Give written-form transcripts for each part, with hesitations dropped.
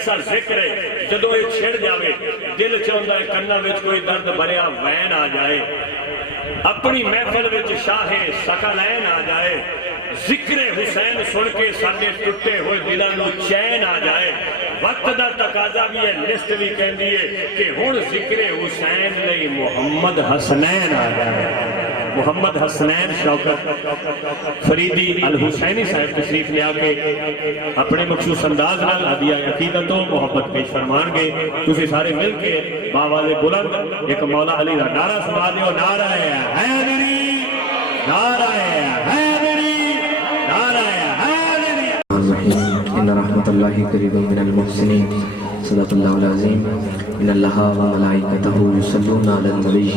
ایسا ذکر ہے جدو یہ چھڑ جاوے دل چاہتا ہے کنا وچ کوئی درد بھریا وین آ جائے، اپنی محفل وچ شاہ ثقلین آ جائے، ذکر حسین سن کے ساڈے ٹوٹے ہوئے دلاں نوں چین آ جائے۔ وقت دا تقاضا بھی ہے، لسٹ بھی کہندی ہے کہ ہن ذکر حسین لئی محمد حسنین آ جائے۔ محمد حسنین شوکت فریدی الحسینی صاحب تشریف لے آکے اپنے مخصوص انداز نال ہدیہ عقیدت و محبت پیش فرمان گے۔ تسی سارے مل کے باواز بلند ایک مولا علی دا نعرہ سنا دیو، نعرہ حیدری، نعرہ حیدری، نعرہ حیدری۔ ان رحمت اللہ قریب من المحسنین، صدق اللہ العظیم۔ ان اللہ و ملائکتہ یصلون علی النبی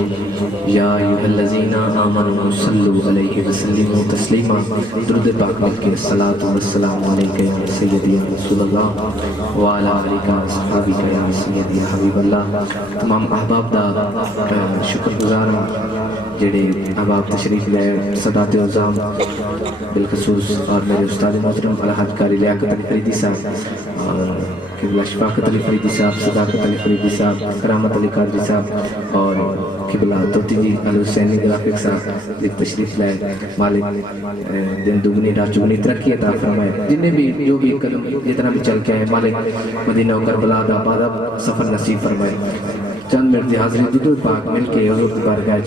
یا ایھا الذین آمنوا صلوا علیہ وسلموا تسلیما۔ درود پاک مل کے الصلاۃ والسلام علیک یا سیدی یا رسول اللہ وعلی آلک اصحابک یا سیدی یا حبیب اللہ۔ تمام احباب دا شکر گزار ہوں جڑے احباب تشریف لے، سادات عظام بالخصوص اور میرے استاد محترم الحاج قاری لیاقت علی فریدی صاحب اور قبلہ شفاقت علی فریدی صاحب، صداقت علی فریدی صاحب، کرامت علی قادری صاحب اور قبلہ توتی جی الحسینی گرافک صاحب تشریف لائے۔ مالک دن دگنی رات چگنی ترقی عطا فرمائے، جنہیں بھی جو بھی قدم جتنا بھی چل کے آئے مالک مدینہ و کربلا دا آباد سفر نصیب فرمائے۔ چند منٹ دی حاضری درود پاک مل کے حضور دی بارگاہ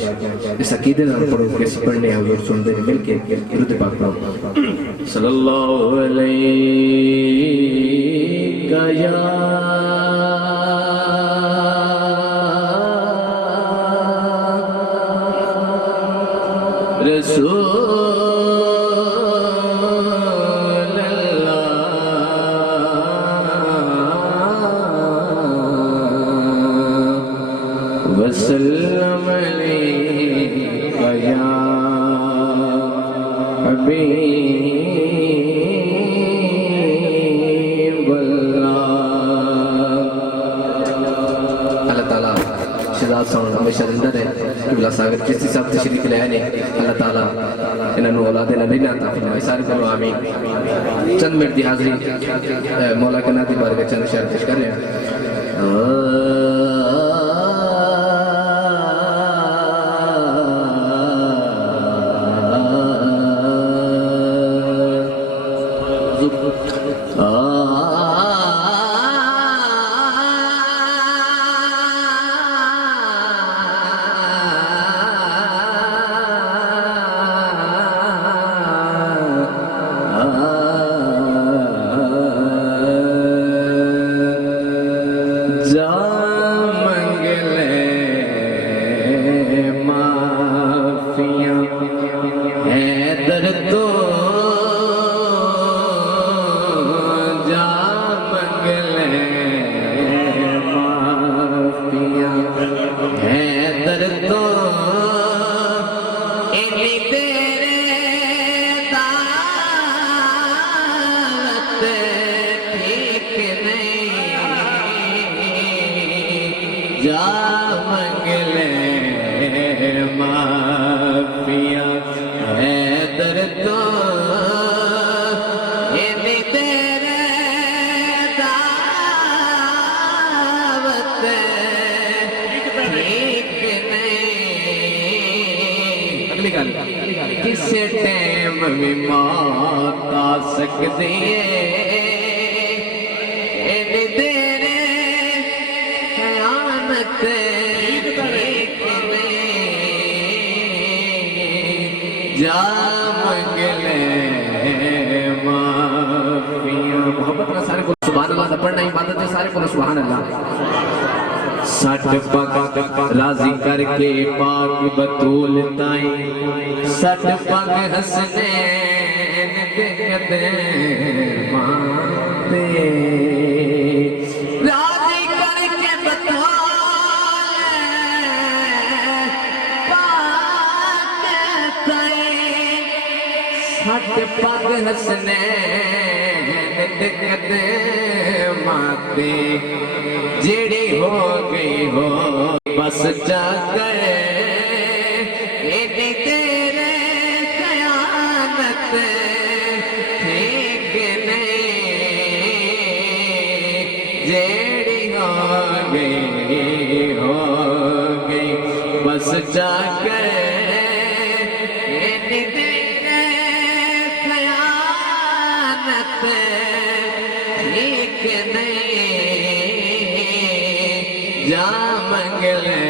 اس عقیدے نال پڑھو کہ اس پڑھنے حضور سنتے ہیں، مل کے درود پاک پڑھو۔ صلی اللہ علیہ یا رسول اللہ وسلم علیک یا حبیب اللہ۔ اللہ تعالیٰ شہزاد ساؤنڈ ہمیشہ زندہ رہے۔ قبلہ ساگر چشتی صاحب تشریف لے آئے، اللہ تعالیٰ انہوں اولاد نبی عطا فرمائے، سارے کرو آمین۔ چند منٹ دی حاضری مولا کے ناتی بارگاہ چند اشعار پیش کر رہے ہیں۔ کسے ٹیم میں موت آ سکتی ہے، ان تیرے خیانت جا منگلے معافیاں۔ محبت کا سارے کو سبحان اللہ دا پڑھنا عبادت ہے، سارے کو سبحان اللہ۔ سٹ پاک راضی کر کے پاک بطول تائیں، سٹ پاک حسنین دیکھتے مانتے، راضی کر کے بطول پاک تائیں، سٹ پاک حسنین دیکھتے مانتے، جیڑی ہو گئی ہو بس جا کر ایڈی تیرے قیامت ٹھیک نہیں جیڑی ہو گئی بس جا کے خیانت ٹھیک نہیں جا منگلے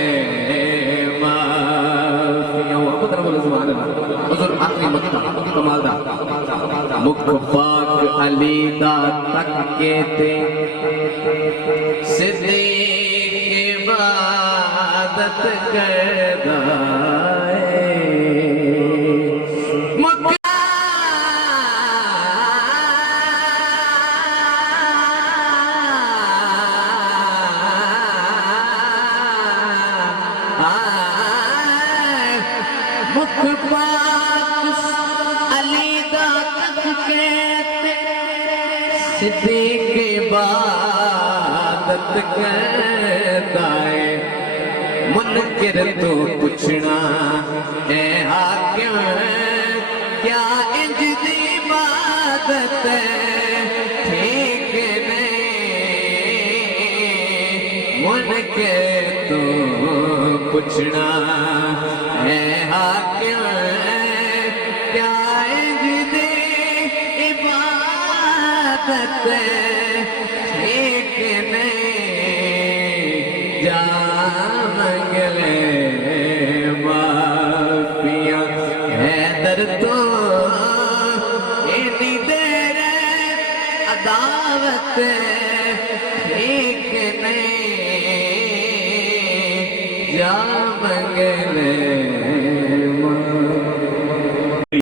معافیاں پتر بولے سبحان اللہ حضور آخری مکہ کمال دا مکھ پاک علی دا تک کے تے صدیق عبادت کردا مکھ پاک علی دا تک کہتے صدیق عبادت کرتا ہے منکر تو پوچھنا اے حاکم کیا انج دی عبادت ٹھیک نہیں منکر تو پوچھنا اے حاکم کیا انج دی عبادت ٹھیک نہیں جا منگلے معافیاں حیدر تو اتنی دیر عداوت ٹھیک نہیں جا منگلے